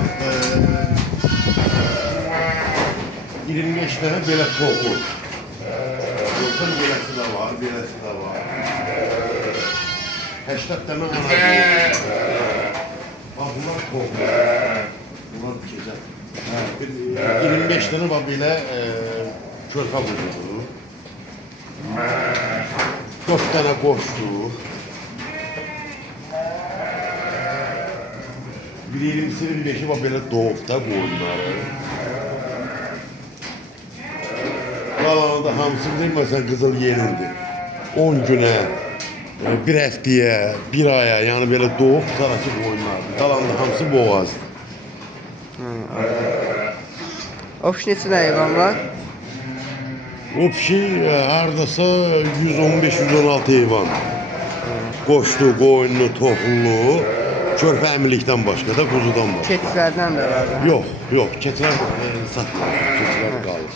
bax, 25 dənə belə toxu. Yoxdan beləsi də var, beləsi də var. 80 dənə ana. Bax, bunlar toxu. Bunlar keçər. 25 dənə bax belə körpə buzudur. 4 dənə qoşdur. Bir 20-25'i var belə doğubda qoyunları. Qalanı da hamısı bilməsən qızıl yerindir. 10 günə, bir həftəyə, bir aya, yəni belə doğub qızarası qoyunlardır. Qalanı da hamısı boğazdır. O pişi neçə heyvan var? O pişi hardasa 115-116 heyvan. Qoşdu, qoyunlu, toxullu. Körpə əmirlikdən başqa da, quzudan başqa. Keçilərdən də var. Yox, yox, keçilər satmır, keçilər qalır.